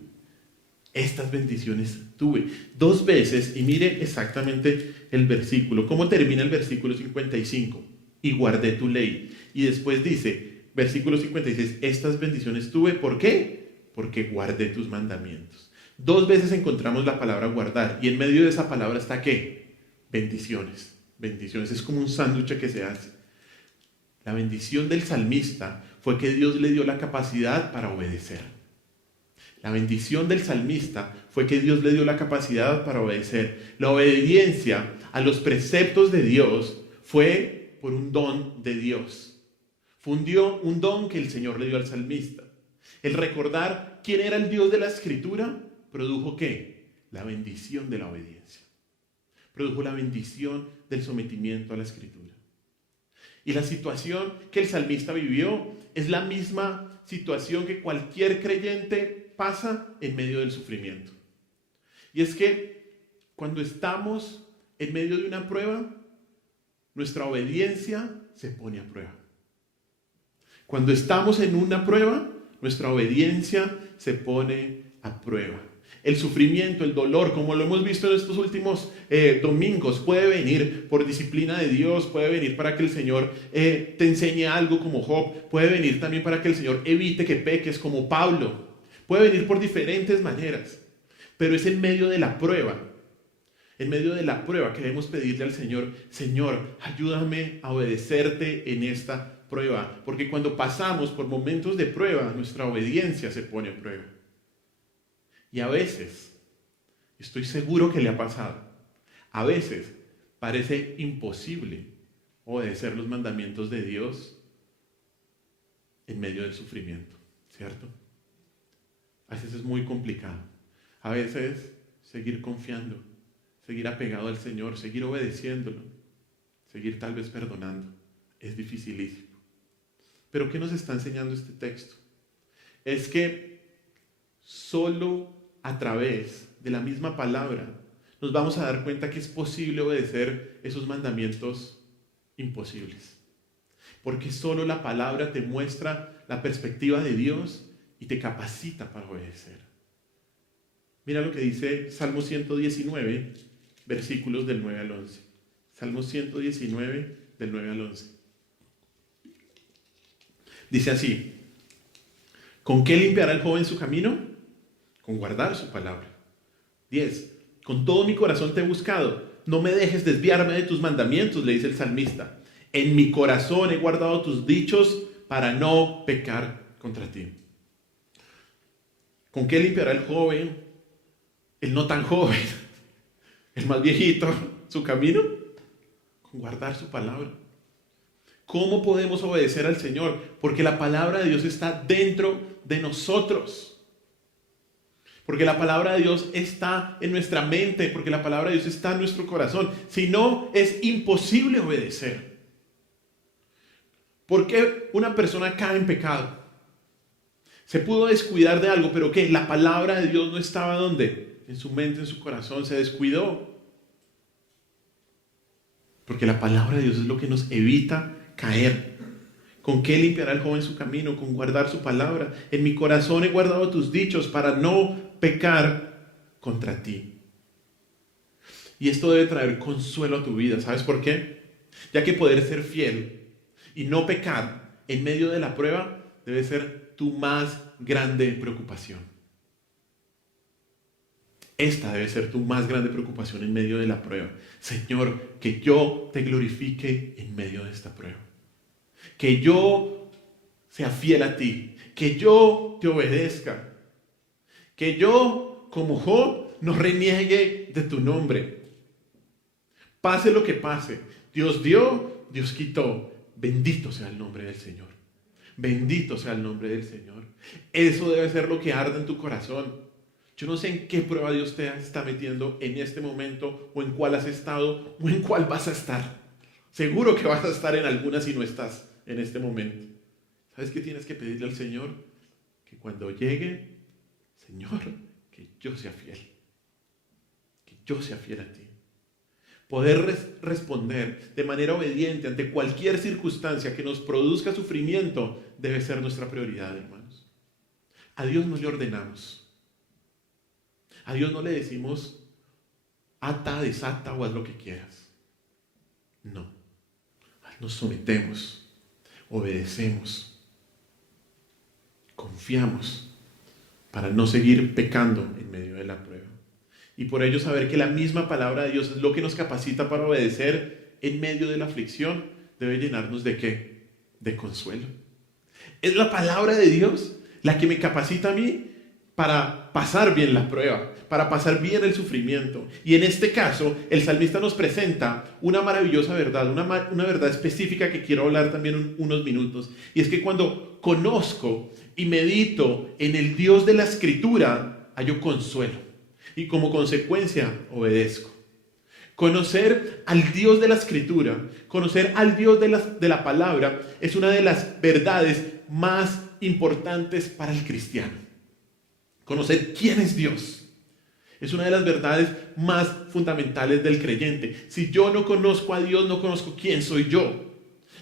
Estas bendiciones tuve. 2 veces, y mire exactamente el versículo. ¿Cómo termina el versículo 55? Y guardé tu ley. Y después dice, versículo 56, estas bendiciones tuve. ¿Por qué? Porque guardé tus mandamientos. 2 veces encontramos la palabra guardar. Y en medio de esa palabra está ¿qué? Bendiciones. Bendiciones. Es como un sándwich que se hace. La bendición del salmista fue que Dios le dio la capacidad para obedecer. La bendición del salmista fue que Dios le dio la capacidad para obedecer. La obediencia a los preceptos de Dios fue por un don de Dios. Fue un don que el Señor le dio al salmista. El recordar quién era el Dios de la Escritura produjo ¿qué? La bendición de la obediencia. Produjo la bendición del sometimiento a la Escritura. Y la situación que el salmista vivió es la misma situación que cualquier creyente pasa en medio del sufrimiento. Y es que cuando estamos en medio de una prueba, nuestra obediencia se pone a prueba. Cuando estamos en una prueba, nuestra obediencia se pone a prueba. El sufrimiento, el dolor, como lo hemos visto en estos últimos domingos, puede venir por disciplina de Dios, puede venir para que el Señor te enseñe algo como Job, puede venir también para que el Señor evite que peques como Pablo, puede venir por diferentes maneras, pero es en medio de la prueba En medio de la prueba queremos pedirle al Señor, Señor, ayúdame a obedecerte en esta prueba. Porque cuando pasamos por momentos de prueba, nuestra obediencia se pone a prueba. Y a veces, estoy seguro que le ha pasado, a veces parece imposible obedecer los mandamientos de Dios en medio del sufrimiento, ¿cierto? A veces es muy complicado. A veces seguir confiando, seguir apegado al Señor, seguir obedeciéndolo, seguir tal vez perdonando, es dificilísimo. Pero ¿qué nos está enseñando este texto? Es que solo a través de la misma palabra nos vamos a dar cuenta que es posible obedecer esos mandamientos imposibles. Porque solo la palabra te muestra la perspectiva de Dios y te capacita para obedecer. Mira lo que dice Salmo 119, versículos del 9 al 11. Salmo 119, del 9 al 11. Dice así: ¿con qué limpiará el joven su camino? Con guardar su palabra. 10. Con todo mi corazón te he buscado. No me dejes desviarme de tus mandamientos, le dice el salmista. En mi corazón he guardado tus dichos para no pecar contra ti. ¿Con qué limpiará el joven, el no tan joven, el más viejito, su camino? Con guardar su palabra. ¿Cómo podemos obedecer al Señor? Porque la palabra de Dios está dentro de nosotros. Porque la palabra de Dios está en nuestra mente, porque la palabra de Dios está en nuestro corazón. Si no, es imposible obedecer. ¿Por qué una persona cae en pecado? Se pudo descuidar de algo, pero ¿qué? La palabra de Dios no estaba ¿dónde? En su mente, en su corazón, se descuidó. Porque la palabra de Dios es lo que nos evita caer. ¿Con qué limpiará el joven su camino? Con guardar su palabra. En mi corazón he guardado tus dichos para no pecar contra ti. Y esto debe traer consuelo a tu vida. ¿Sabes por qué? Ya que poder ser fiel y no pecar en medio de la prueba debe ser tu más grande preocupación. Esta debe ser tu más grande preocupación en medio de la prueba. Señor, que yo te glorifique en medio de esta prueba. Que yo sea fiel a ti. Que yo te obedezca. Que yo, como Job, no reniegue de tu nombre. Pase lo que pase. Dios dio, Dios quitó. Bendito sea el nombre del Señor. Bendito sea el nombre del Señor. Eso debe ser lo que arde en tu corazón. Yo no sé en qué prueba Dios te está metiendo en este momento, o en cuál has estado, o en cuál vas a estar. Seguro que vas a estar en alguna si no estás en este momento. ¿Sabes qué tienes que pedirle al Señor? Que cuando llegue, Señor, que yo sea fiel. Que yo sea fiel a ti. Poder responder de manera obediente ante cualquier circunstancia que nos produzca sufrimiento debe ser nuestra prioridad, hermanos. A Dios no le ordenamos. A Dios no le decimos, ata, desata o haz lo que quieras. No. Nos sometemos, obedecemos, confiamos para no seguir pecando en medio de la prueba. Y por ello saber que la misma palabra de Dios es lo que nos capacita para obedecer en medio de la aflicción debe llenarnos ¿de qué? De consuelo. Es la palabra de Dios la que me capacita a mí para pasar bien la prueba, para pasar bien el sufrimiento. Y en este caso, el salmista nos presenta una maravillosa verdad, una verdad específica que quiero hablar también unos minutos. Y es que cuando conozco y medito en el Dios de la Escritura, hallo consuelo. Y como consecuencia, obedezco. Conocer al Dios de la Escritura, conocer al Dios de la palabra, es una de las verdades más importantes para el cristiano. Conocer quién es Dios es una de las verdades más fundamentales del creyente. Si yo no conozco a Dios, no conozco quién soy yo.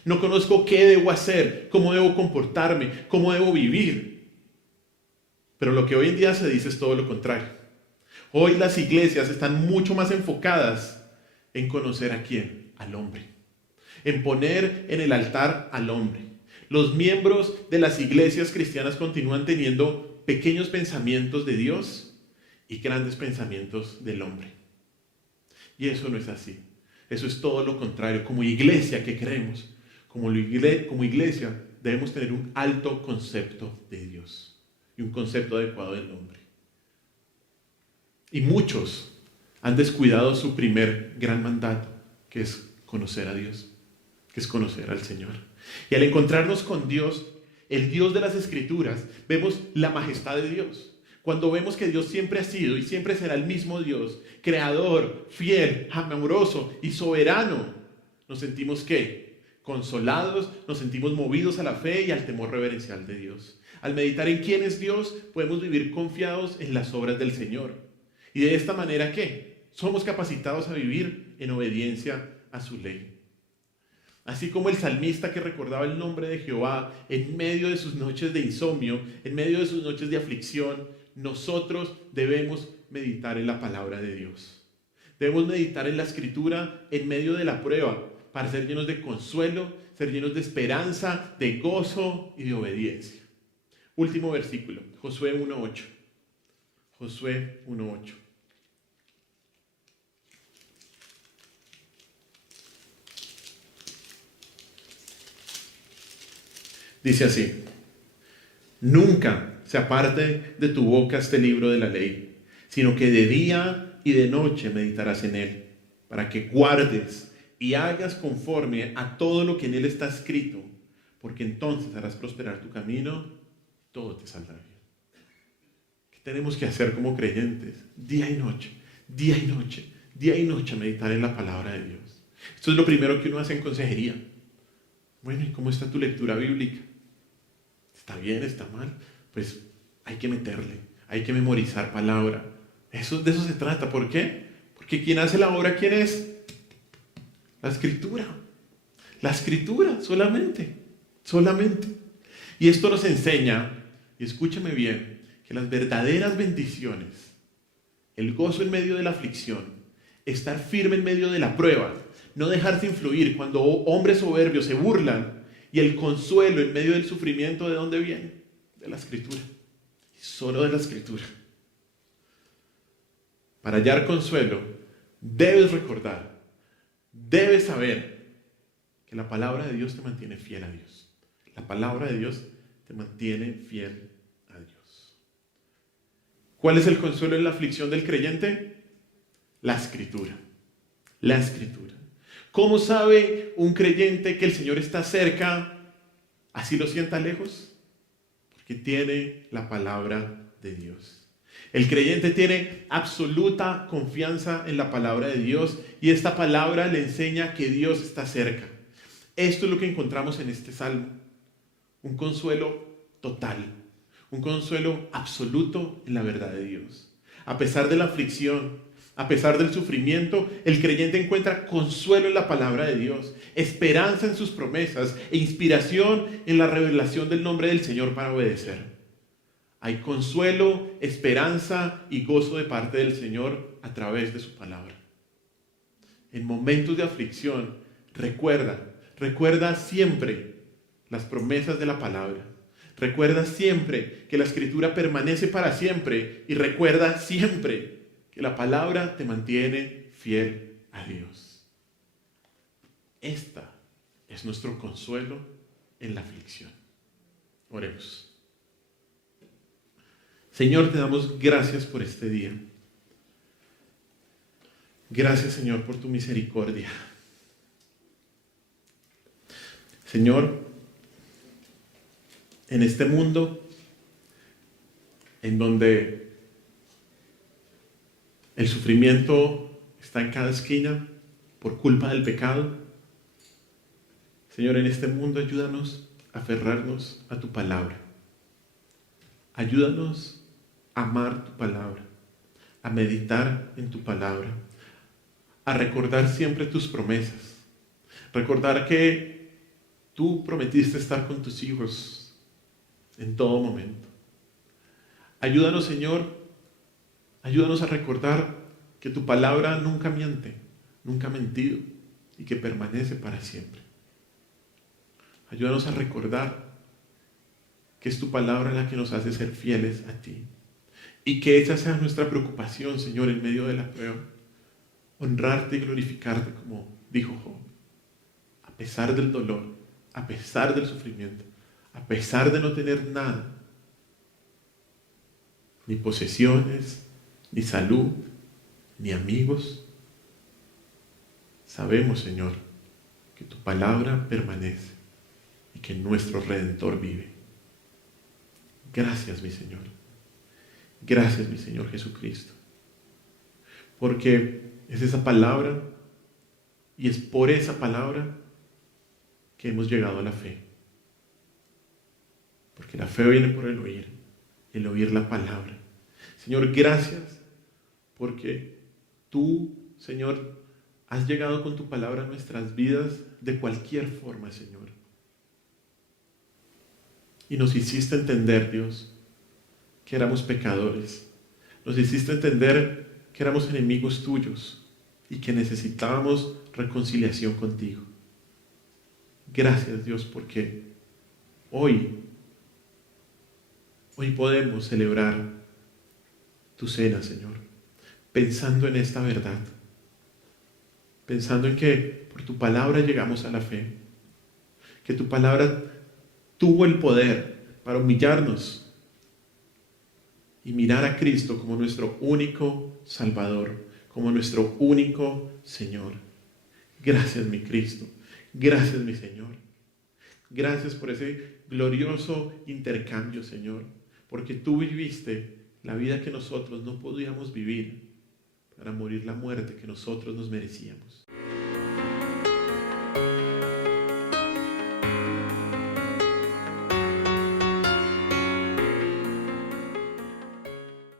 No conozco qué debo hacer, cómo debo comportarme, cómo debo vivir. Pero lo que hoy en día se dice es todo lo contrario. Hoy las iglesias están mucho más enfocadas en conocer a quién, al hombre. En poner en el altar al hombre. Los miembros de las iglesias cristianas continúan teniendo pequeños pensamientos de Dios y grandes pensamientos del hombre. Y eso no es así. Eso es todo lo contrario. Como iglesia que creemos, como iglesia debemos tener un alto concepto de Dios y un concepto adecuado del hombre. Y muchos han descuidado su primer gran mandato, que es conocer a Dios, que es conocer al Señor. Y al encontrarnos con Dios, el Dios de las Escrituras, vemos la majestad de Dios. Cuando vemos que Dios siempre ha sido y siempre será el mismo Dios, creador, fiel, amoroso y soberano, nos sentimos ¿qué? Consolados, nos sentimos movidos a la fe y al temor reverencial de Dios. Al meditar en quién es Dios, podemos vivir confiados en las obras del Señor. Y de esta manera ¿qué? Somos capacitados a vivir en obediencia a su ley. Así como el salmista que recordaba el nombre de Jehová en medio de sus noches de insomnio, en medio de sus noches de aflicción, nosotros debemos meditar en la palabra de Dios. Debemos meditar en la Escritura en medio de la prueba para ser llenos de consuelo, ser llenos de esperanza, de gozo y de obediencia. Último versículo, Josué 1:8. Josué 1:8. Dice así: nunca se aparte de tu boca este libro de la ley, sino que de día y de noche meditarás en él, para que guardes y hagas conforme a todo lo que en él está escrito, porque entonces harás prosperar tu camino, todo te saldrá bien. ¿Qué tenemos que hacer como creyentes? Día y noche, día y noche, día y noche meditar en la palabra de Dios. Esto es lo primero que uno hace en consejería. Bueno, ¿y cómo está tu lectura bíblica? ¿Está bien? ¿Está mal? Pues hay que meterle, hay que memorizar palabra. De eso se trata. ¿Por qué? Porque quien hace la obra, ¿quién es? La Escritura. La Escritura, solamente. Y esto nos enseña, y escúchame bien, que las verdaderas bendiciones, el gozo en medio de la aflicción, estar firme en medio de la prueba, no dejarse influir cuando hombres soberbios se burlan, y el consuelo en medio del sufrimiento, ¿de dónde viene? De la Escritura. Y solo de la Escritura. Para hallar consuelo, debes recordar, debes saber que la palabra de Dios te mantiene fiel a Dios. La palabra de Dios te mantiene fiel a Dios. ¿Cuál es el consuelo en la aflicción del creyente? La Escritura. La Escritura. ¿Cómo sabe un creyente que el Señor está cerca, así lo sienta lejos? Porque tiene la palabra de Dios. El creyente tiene absoluta confianza en la palabra de Dios y esta palabra le enseña que Dios está cerca. Esto es lo que encontramos en este salmo. Un consuelo total, un consuelo absoluto en la verdad de Dios. A pesar de la aflicción, a pesar del sufrimiento, el creyente encuentra consuelo en la palabra de Dios, esperanza en sus promesas e inspiración en la revelación del nombre del Señor para obedecer. Hay consuelo, esperanza y gozo de parte del Señor a través de su palabra. En momentos de aflicción, recuerda siempre las promesas de la palabra. Recuerda siempre que la Escritura permanece para siempre y recuerda siempre que la palabra te mantiene fiel a Dios. Esta es nuestro consuelo en la aflicción. Oremos. Señor, te damos gracias por este día. Gracias, Señor, por tu misericordia. Señor, en este mundo en donde el sufrimiento está en cada esquina por culpa del pecado, Señor, en este mundo ayúdanos a aferrarnos a tu palabra. Ayúdanos a amar tu palabra, a meditar en tu palabra, a recordar siempre tus promesas. Recordar que tú prometiste estar con tus hijos en todo momento. Ayúdanos, Señor, ayúdanos a recordar que tu palabra nunca miente, nunca ha mentido y que permanece para siempre. Ayúdanos a recordar que es tu palabra la que nos hace ser fieles a ti y que esa sea nuestra preocupación, Señor, en medio de la prueba. honrarte y glorificarte como dijo Job, a pesar del dolor, a pesar del sufrimiento, a pesar de no tener nada, ni posesiones, ni salud, ni amigos. Sabemos, Señor, que tu palabra permanece y que nuestro Redentor vive. Gracias, mi Señor. Gracias, mi Señor Jesucristo. Porque es esa palabra y es por esa palabra que hemos llegado a la fe. Porque la fe viene por el oír la palabra. Señor, gracias porque tú, Señor, has llegado con tu palabra a nuestras vidas de cualquier forma, Señor. Y nos hiciste entender, Dios, que éramos pecadores. Nos hiciste entender que éramos enemigos tuyos y que necesitábamos reconciliación contigo. Gracias, Dios, porque hoy podemos celebrar tu cena, Señor, pensando en esta verdad, pensando en que por tu palabra llegamos a la fe, que tu palabra tuvo el poder para humillarnos y mirar a Cristo como nuestro único Salvador, como nuestro único Señor. Gracias, mi Cristo. Gracias, mi Señor. Gracias por ese glorioso intercambio, Señor, porque tú viviste la vida que nosotros no podíamos vivir para morir la muerte que nosotros nos merecíamos.